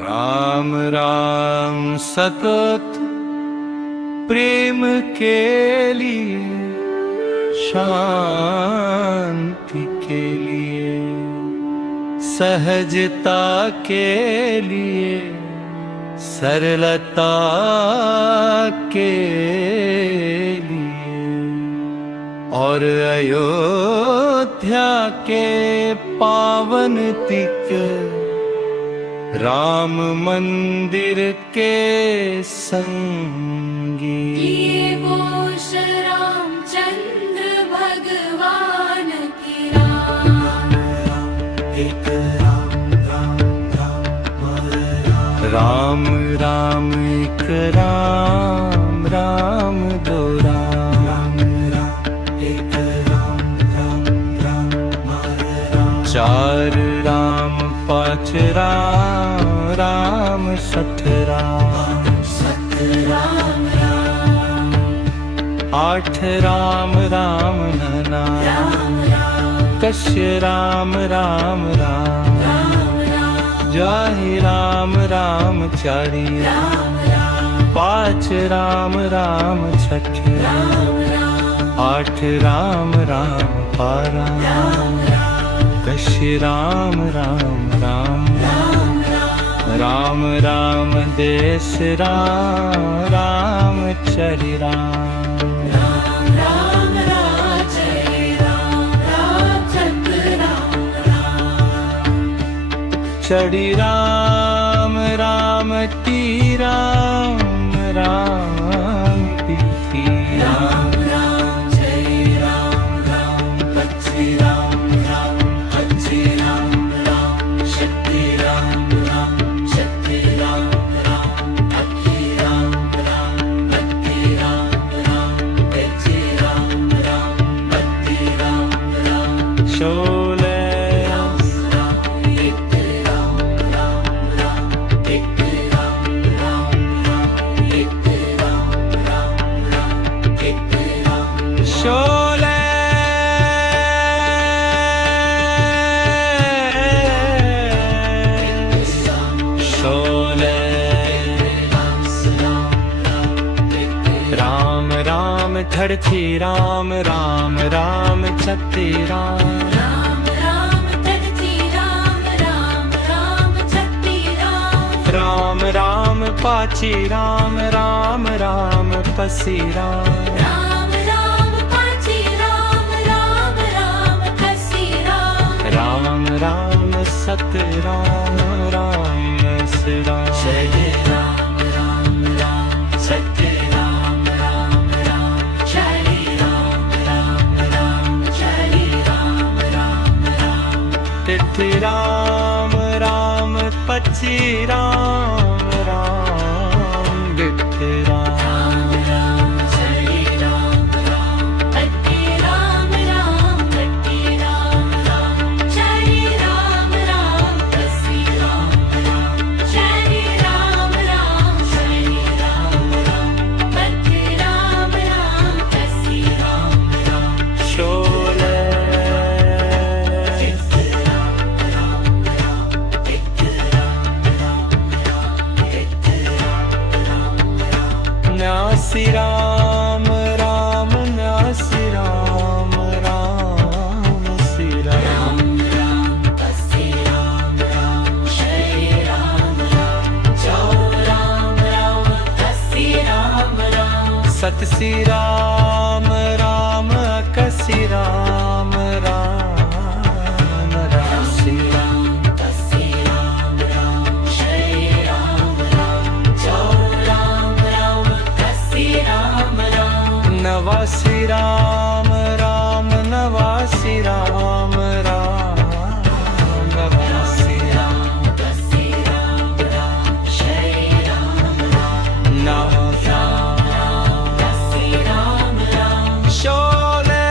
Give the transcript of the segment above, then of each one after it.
राम राम सतत प्रेम के लिए, शांति के लिए, सहजता के लिए, सरलता के लिए और अयोध्या के पावन तिक राम मंदिर के संगी। ये वो रामचंद्र भगवान की राम, एक राम राम राम राम राम एक राम राम दो राम एक राम राम राम चार राम पाँच राम सत राम राम राम आठ राम राम नना राम कश्य राम राम राम जाहि राम राम चारि राम पाँच राम राम छठ आठ राम राम पारा कश्य राम राम राम राम राम देश राम चरि राम राम जय राम चढ़ी राम राम ती राम राम तीर्थी राम जय राम पक्षी राम पक्षी राम शक्ति राम शक्ति राम अखी राम भक्ति राम पक्षी राम भक्ति राम शोले शोले शोले राम राम धरती राम राम राम छत्ती राम धरती राम छक्ति राम राम पाची राम राम राम पसी राम पाची राम कसी राम राम सत राम राम जय राम सत्य राम चरि राम चरि राम तीर्थ राम राम पची राम तीर्थ राम चरि राम पति राम पति राम चरि राम कसी चरि राम चरि राम पति राम कसी शोले न्यासी राम राम न्यासी राम राम सी राम कसी राम चरि राम जय राम कसी राम सत सी राम राम कसी राम रासी कसी राम चरि राम जय राम कसी राम नवासी राम राम नवासी राम नवासी कसी राम चरि राम कसी राम शोले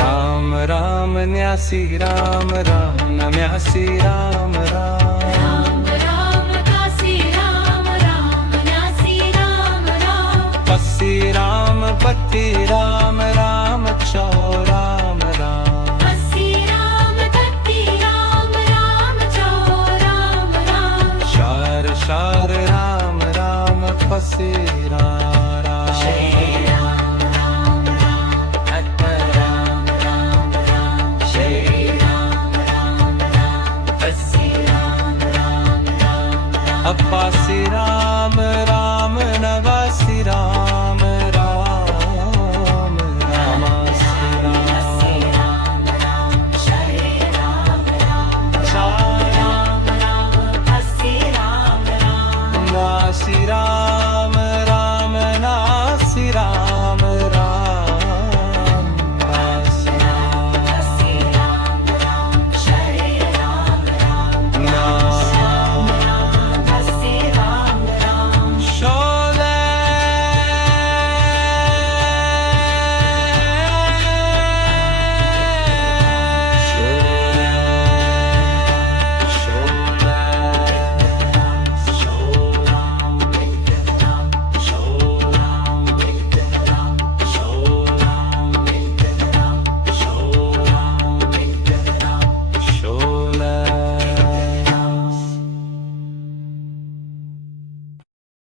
राम राम न्यासी राम नम्यासी राम कासी राम न्यासी राम पसी राम पट्टी राम राम चौ राम राम अस्सी राम तत्ती राम राम चौ राम राम शार शार राम राम पसी राम राम श्री